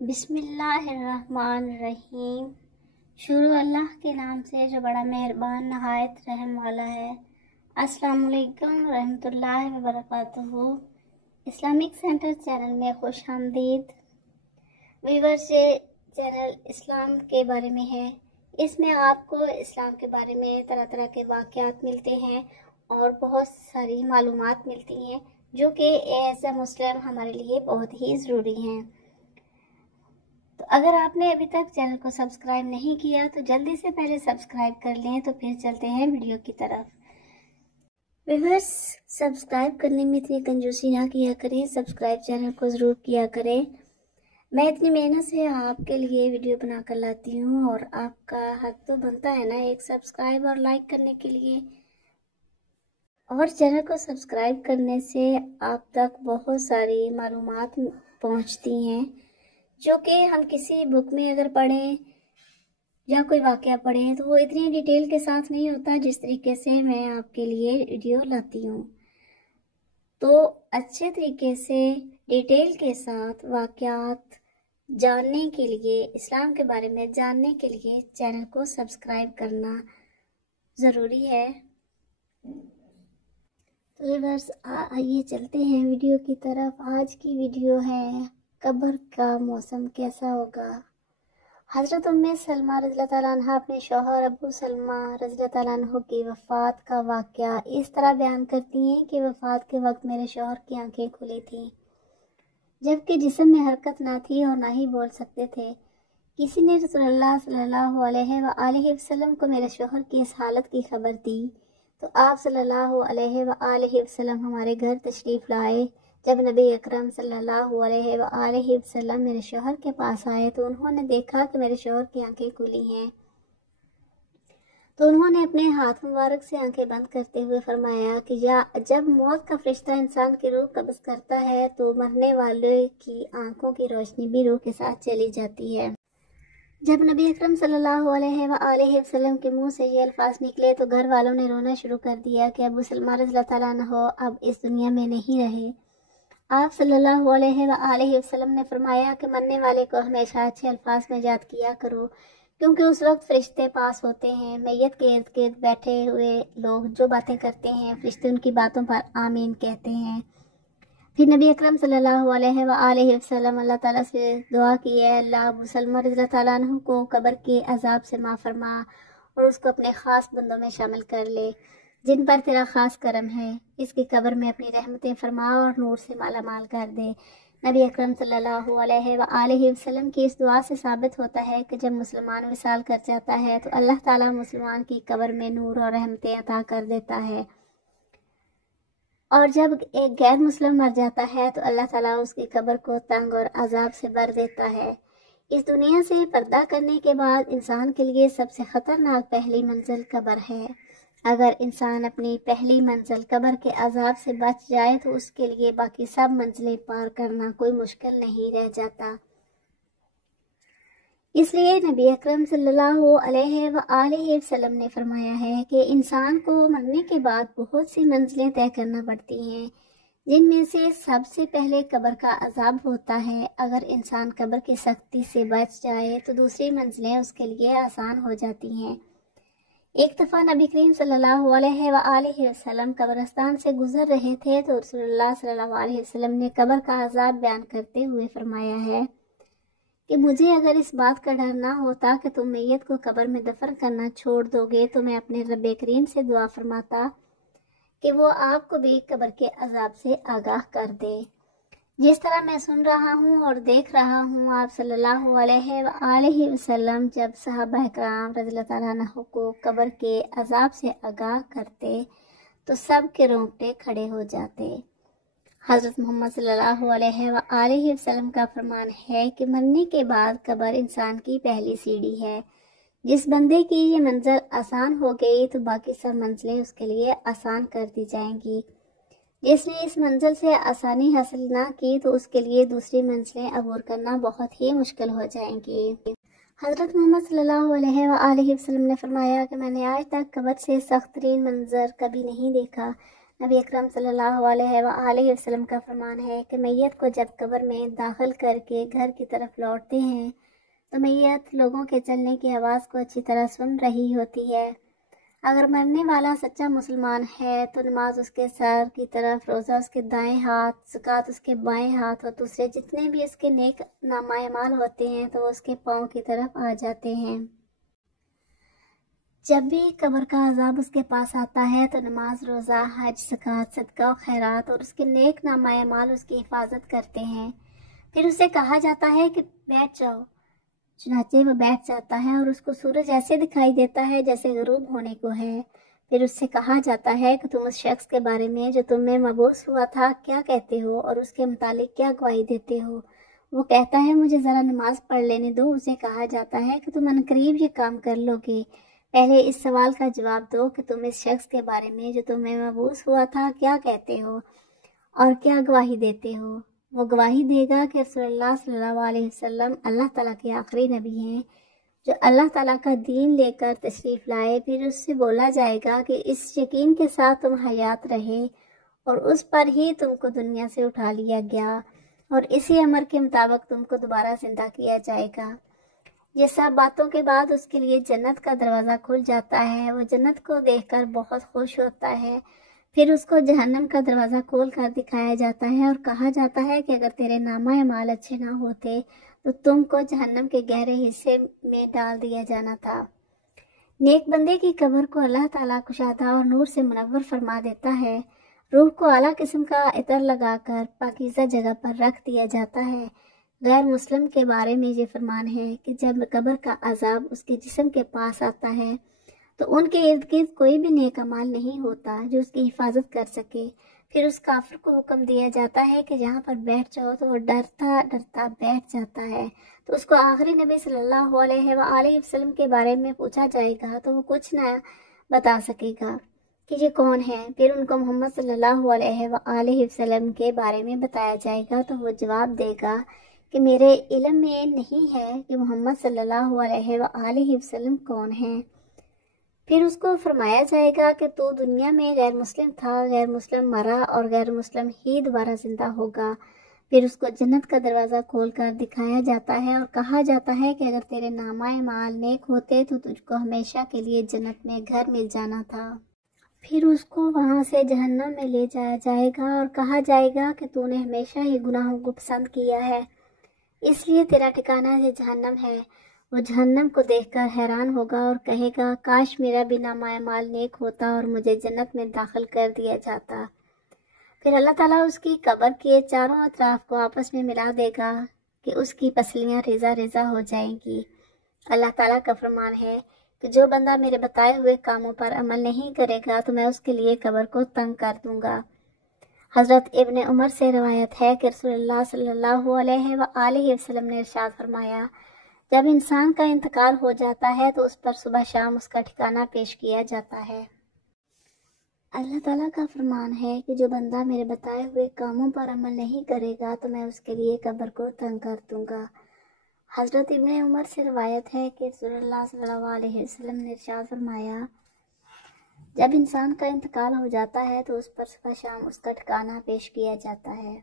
بسم اللہ الرحمن الرحیم۔ شروع اللہ کے نام سے جو بڑا مہربان نہایت رحم والا ہے۔ السلام علیکم ورحمۃ اللہ وبرکاتہ۔ اسلامک سینٹر چینل میں خوش آمدید۔ ویورز، یہ چینل اسلام کے بارے میں ہے۔ اس میں آپ کو اسلام کے بارے میں طرح طرح کے واقعات ملتے ہیں اور بہت ساری معلومات ملتی ہیں جو کہ ایز اے مسلم ہمارے لیے بہت ہی ضروری ہیں۔ تو اگر آپ نے ابھی تک چینل کو سبسکرائب نہیں کیا تو جلدی سے پہلے سبسکرائب کر لیں۔ تو پھر چلتے ہیں ویڈیو کی طرف۔ ویورز، سبسکرائب کرنے میں اتنی کنجوسی نہ کیا کریں، سبسکرائب چینل کو ضرور کیا کریں۔ میں اتنی محنت سے آپ کے لیے ویڈیو بنا کر لاتی ہوں اور آپ کا حق تو بنتا ہے نا ایک سبسکرائب اور لائک کرنے کے لیے۔ اور چینل کو سبسکرائب کرنے سے آپ تک بہت ساری معلومات پہنچتی ہیں جو کہ ہم کسی بک میں اگر پڑھیں یا کوئی واقعہ پڑھیں تو وہ اتنی ڈیٹیل کے ساتھ نہیں ہوتا جس طریقے سے میں آپ کے لیے ویڈیو لاتی ہوں۔ تو اچھے طریقے سے ڈیٹیل کے ساتھ واقعات جاننے کے لیے، اسلام کے بارے میں جاننے کے لیے چینل کو سبسکرائب کرنا ضروری ہے۔ تو ویورز، آئیے چلتے ہیں ویڈیو کی طرف۔ آج کی ویڈیو ہے قبر کا موسم کیسا ہوگا۔ حضرت ام سلمہ رضی اللہ تعالیٰ عنہ اپنے شوہر ابو سلمہ رضی اللہ تعالیٰ عنہ کی وفات کا واقعہ اس طرح بیان کرتی ہیں کہ وفات کے وقت میرے شوہر کی آنکھیں کھلی تھیں جبکہ جسم میں حرکت نہ تھی اور نہ ہی بول سکتے تھے۔ کسی نے رسول اللہ صلی اللہ علیہ وآلہ وسلم کو میرے شوہر کی اس حالت کی خبر دی تو آپ صلی اللہ علیہ وآلہ وسلم ہمارے گھر تشریف لائے۔ جب نبی اکرم صلی اللہ علیہ وآلہ وسلم میرے شوہر کے پاس آئے تو انہوں نے دیکھا کہ میرے شوہر کی آنکھیں کھلی ہیں، تو انہوں نے اپنے ہاتھ مبارک سے آنکھیں بند کرتے ہوئے فرمایا کہ جب موت کا فرشتہ انسان کی روح قبض کرتا ہے تو مرنے والے کی آنکھوں کی روشنی بھی روح کے ساتھ چلی جاتی ہے۔ جب نبی اکرم صلی اللہ علیہ وآلہ وسلم کے منہ سے یہ الفاظ نکلے تو گھر والوں نے رونا شروع کر دیا کہ ابو سلمہ رضی اللہ تعالیٰ عنہ اب اس دنیا میں نہیں رہے۔ آپ صلی اللہ علیہ وآلہ وسلم نے فرمایا کہ مرنے والے کو ہمیشہ اچھے الفاظ میں یاد کیا کرو کیونکہ اس وقت فرشتے پاس ہوتے ہیں۔ میت کے ارد گرد بیٹھے ہوئے لوگ جو باتیں کرتے ہیں فرشتے ان کی باتوں پر آمین کہتے ہیں۔ پھر نبی اکرم صلی اللہ علیہ وآلہ وسلم اللہ تعالیٰ سے دعا کی، اے اللہ ابو سلمہ رضی اللہ تعالیٰ عنہ کو قبر کے عذاب سے معاف فرما اور اس کو اپنے خاص بندوں میں شامل کر لے جن پر تیرا خاص کرم ہے۔ اس کی قبر میں اپنی رحمتیں فرما اور نور سے مالا مال کر دے۔ نبی اکرم صلی اللہ علیہ وآلہ وسلم کی اس دعا سے ثابت ہوتا ہے کہ جب مسلمان وصال کر جاتا ہے تو اللہ تعالیٰ مسلمان کی قبر میں نور اور رحمتیں عطا کر دیتا ہے، اور جب ایک غیر مسلم مر جاتا ہے تو اللہ تعالیٰ اس کی قبر کو تنگ اور عذاب سے بھر دیتا ہے۔ اس دنیا سے پردہ کرنے کے بعد انسان کے لیے سب سے خطرناک پہلی منزل قبر ہے۔ اگر انسان اپنی پہلی منزل قبر کے عذاب سے بچ جائے تو اس کے لیے باقی سب منزلیں پار کرنا کوئی مشکل نہیں رہ جاتا۔ اس لیے نبی اکرم صلی اللہ علیہ وآلہ وسلم نے فرمایا ہے کہ انسان کو مرنے کے بعد بہت سی منزلیں طے کرنا پڑتی ہیں جن میں سے سب سے پہلے قبر کا عذاب ہوتا ہے۔ اگر انسان قبر کی سختی سے بچ جائے تو دوسری منزلیں اس کے لیے آسان ہو جاتی ہیں۔ ایک دفعہ نبی کریم صلی اللہ علیہ وآلہ وسلم قبرستان سے گزر رہے تھے تو رسول اللہ صلی اللہ علیہ وسلم نے قبر کا عذاب بیان کرتے ہوئے فرمایا ہے کہ مجھے اگر اس بات کا ڈر نہ ہوتا کہ تم میت کو قبر میں دفن کرنا چھوڑ دو گے تو میں اپنے رب کریم سے دعا فرماتا کہ وہ آپ کو بھی قبر کے عذاب سے آگاہ کر دے۔ جس طرح میں سن رہا ہوں اور دیکھ رہا ہوں، آپ صلی اللہ علیہ وآلہ وسلم جب صحابہ کرام رضی اللہ تعالیٰ عنہ کو قبر کے عذاب سے آگاہ کرتے تو سب کے رونگٹے کھڑے ہو جاتے۔ حضرت محمد صلی اللہ علیہ وآلہ وسلم کا فرمان ہے کہ مرنے کے بعد قبر انسان کی پہلی سیڑھی ہے۔ جس بندے کی یہ منزل آسان ہو گئی تو باقی سب منزلیں اس کے لیے آسان کر دی جائیں گی۔ جس نے اس منزل سے آسانی حاصل نہ کی تو اس کے لیے دوسری منزلیں عبور کرنا بہت ہی مشکل ہو جائیں گی۔ حضرت محمد صلی اللہ علیہ وآلہ وسلم نے فرمایا کہ میں نے آج تک قبر سے سخت ترین منظر کبھی نہیں دیکھا۔ نبی اکرم صلی اللہ علیہ وآلہ وسلم کا فرمان ہے کہ میت کو جب قبر میں داخل کر کے گھر کی طرف لوٹتے ہیں تو میت لوگوں کے چلنے کی آواز کو اچھی طرح سن رہی ہوتی ہے۔ اگر مرنے والا سچا مسلمان ہے تو نماز اس کے سر کی طرف، روزہ اس کے دائیں ہاتھ، زکوٰۃ اس کے بائیں ہاتھ اور دوسرے جتنے بھی اس کے نیک نامہ اعمال ہوتے ہیں تو وہ اس کے پاؤں کی طرف آ جاتے ہیں۔ جب بھی قبر کا عذاب اس کے پاس آتا ہے تو نماز، روزہ، حج، زکوٰۃ، صدقہ و خیرات اور اس کے نیک نامہ اعمال اس کی حفاظت کرتے ہیں۔ پھر اسے کہا جاتا ہے کہ بیٹھ جاؤ، چنانچہ وہ بیٹھ جاتا ہے اور اس کو سورج ایسے دکھائی دیتا ہے جیسے غروب ہونے کو ہے۔ پھر اس سے کہا جاتا ہے کہ تم اس شخص کے بارے میں جو تم میں مبعوث ہوا تھا کیا کہتے ہو اور اس کے متعلق کیا گواہی دیتے ہو؟ وہ کہتا ہے مجھے ذرا نماز پڑھ لینے دو۔ اسے کہا جاتا ہے کہ تم عنقریب یہ کام کر لو گے، پہلے اس سوال کا جواب دو کہ تم اس شخص کے بارے میں جو تم میں مبعوث ہوا تھا کیا کہتے ہو اور کیا گواہی دیتے ہو؟ وہ گواہی دے گا کہ رسول اللہ صلی اللہ علیہ وسلم اللہ تعالیٰ کے آخری نبی ہیں جو اللہ تعالیٰ کا دین لے کر تشریف لائے۔ پھر اس سے بولا جائے گا کہ اس یقین کے ساتھ تم حیات رہے اور اس پر ہی تم کو دنیا سے اٹھا لیا گیا اور اسی امر کے مطابق تم کو دوبارہ زندہ کیا جائے گا۔ یہ سب باتوں کے بعد اس کے لیے جنت کا دروازہ کھل جاتا ہے، وہ جنت کو دیکھ کر بہت خوش ہوتا ہے۔ پھر اس کو جہنم کا دروازہ کھول کر دکھایا جاتا ہے اور کہا جاتا ہے کہ اگر تیرے نامہ اعمال اچھے نہ ہوتے تو تم کو جہنم کے گہرے حصے میں ڈال دیا جانا تھا۔ نیک بندے کی قبر کو اللہ تعالیٰ کشادہ اور نور سے منور فرما دیتا ہے۔ روح کو اعلیٰ قسم کا عطر لگا کر پاکیزہ جگہ پر رکھ دیا جاتا ہے۔ غیر مسلم کے بارے میں یہ فرمان ہے کہ جب قبر کا عذاب اس کے جسم کے پاس آتا ہے تو ان کے ارد گرد کوئی بھی نیک عمل نہیں ہوتا جو اس کی حفاظت کر سکے۔ پھر اس کافر کو حکم دیا جاتا ہے کہ یہاں پر بیٹھ جاؤ تو وہ ڈرتا ڈرتا بیٹھ جاتا ہے۔ تو اس کو آخری نبی صلی اللہ علیہ وآلہ وسلم کے بارے میں پوچھا جائے گا تو وہ کچھ نہ بتا سکے گا کہ یہ کون ہے۔ پھر ان کو محمد صلی اللہ علیہ وآلہ وسلم کے بارے میں بتایا جائے گا تو وہ جواب دے گا کہ میرے علم میں نہیں ہے کہ محمد صلی اللہ علیہ وآلہ وسلم کون ہیں۔ پھر اس کو فرمایا جائے گا کہ تو دنیا میں غیر مسلم تھا، غیر مسلم مرا اور غیر مسلم ہی دوبارہ زندہ ہوگا۔ پھر اس کو جنت کا دروازہ کھول کر دکھایا جاتا ہے اور کہا جاتا ہے کہ اگر تیرے نامہ اعمال نیک ہوتے تو تجھ کو ہمیشہ کے لیے جنت میں گھر مل جانا تھا۔ پھر اس کو وہاں سے جہنم میں لے جایا جائے گا اور کہا جائے گا کہ تو نے ہمیشہ ہی گناہوں کو پسند کیا ہے، اس لیے تیرا ٹھکانہ یہ جہنم ہے۔ وہ جہنم کو دیکھ کر حیران ہوگا اور کہے گا کاش میرا بھی نامہ اعمال نیک ہوتا اور مجھے جنت میں داخل کر دیا جاتا۔ پھر اللہ تعالیٰ اس کی قبر کے چاروں اطراف کو آپس میں ملا دے گا کہ اس کی پسلیاں ریزہ ریزہ ہو جائیں گی۔ اللہ تعالیٰ کا فرمان ہے کہ جو بندہ میرے بتائے ہوئے کاموں پر عمل نہیں کرے گا تو میں اس کے لیے قبر کو تنگ کر دوں گا۔ حضرت ابن عمر سے روایت ہے کہ رسول اللہ صلی اللہ علیہ وآلہ وسلم نے ارشاد فرمایا جب انسان کا انتقال ہو جاتا ہے تو اس پر صبح شام اس کا ٹھکانہ پیش کیا جاتا ہے۔ اللہ تعالیٰ کا فرمان ہے کہ جو بندہ میرے بتائے ہوئے کاموں پر عمل نہیں کرے گا تو میں اس کے لیے قبر کو تنگ کر دوں گا۔ حضرت ابن عمر سے روایت ہے کہ رسول اللہ صلی اللہ علیہ وسلم نے ارشاد فرمایا جب انسان کا انتقال ہو جاتا ہے تو اس پر صبح شام اس کا ٹھکانہ پیش کیا جاتا ہے۔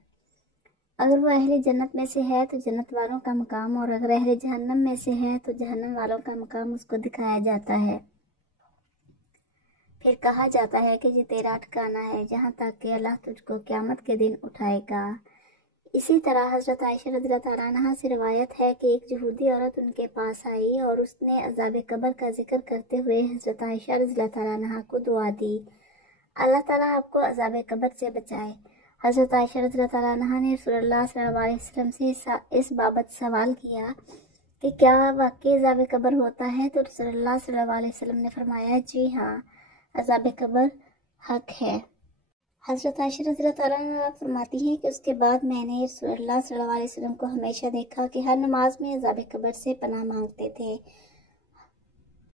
اگر وہ اہل جنت میں سے ہے تو جنت والوں کا مقام اور اگر اہل جہنم میں سے ہے تو جہنم والوں کا مقام اس کو دکھایا جاتا ہے۔ پھر کہا جاتا ہے کہ یہ تیرا ٹھکانہ ہے جہاں تک کہ اللہ تجھ کو قیامت کے دن اٹھائے گا۔ اسی طرح حضرت عائشہ رضی اللہ تعالیٰ عنہا سے روایت ہے کہ ایک یہودی عورت ان کے پاس آئی اور اس نے عذاب قبر کا ذکر کرتے ہوئے حضرت عائشہ رضی اللہ تعالیٰ عنہا کو دعا دی، اللہ تعالیٰ آپ کو عذاب قبر سے بچائے۔ حضرت عائشہ رضی اللہ تعالیٰ عنہا نے رسول اللہ صلی اللہ علیہ وسلم سے اس بابت سوال کیا کہ کیا واقعی عذاب قبر ہوتا ہے تو رسول اللہ صلی اللہ علیہ وسلم نے فرمایا جی ہاں، عذاب قبر حق ہے۔ حضرت عائشہ رضی اللہ تعالیٰ عنہ فرماتی ہیں کہ اس کے بعد میں نے رسول اللہ صلی اللہ علیہ وسلم کو ہمیشہ دیکھا کہ ہر نماز میں عذاب قبر سے پناہ مانگتے تھے۔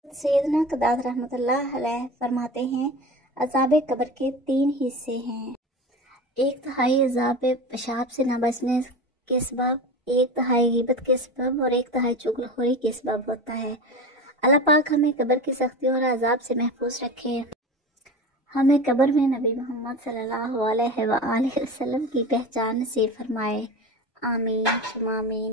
سیدنا قداد رحمۃ اللہ علیہ فرماتے ہیں عذاب قبر کے 3 حصے ہیں، 1/3 عذاب پیشاب سے نہ بچنے کے سبب، 1/3 غیبت کے سبب اور 1/3 چغلخوری کے سبب ہوتا ہے۔ اللہ پاک ہمیں قبر کی سختی اور عذاب سے محفوظ رکھے۔ ہمیں قبر میں نبی محمد صلی اللہ علیہ وآلہ وسلم کی پہچان نصیب فرمائے، آمین ثم آمین۔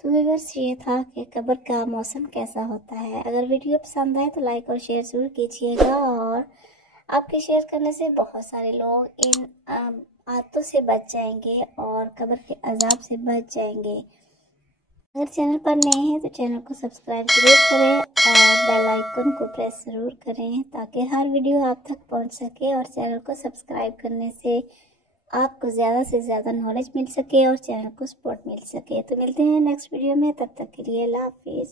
تو ویورس، یہ تھا کہ قبر کا موسم کیسا ہوتا ہے۔ اگر ویڈیو پسند آئے تو لائک اور شیئر ضرور کیجیے گا، اور آپ کے شیئر کرنے سے بہت سارے لوگ ان عادتوں سے بچ جائیں گے اور قبر کے عذاب سے بچ جائیں گے۔ اگر چینل پر نئے ہیں تو چینل کو سبسکرائب ضرور کریں اور بیل آئیکن کو پریس ضرور کریں تاکہ ہر ویڈیو آپ تک پہنچ سکے، اور چینل کو سبسکرائب کرنے سے آپ کو زیادہ سے زیادہ نالج مل سکے اور چینل کو سپورٹ مل سکے۔ تو ملتے ہیں نیکسٹ ویڈیو میں، تب تک کے لیے اللہ حافظ۔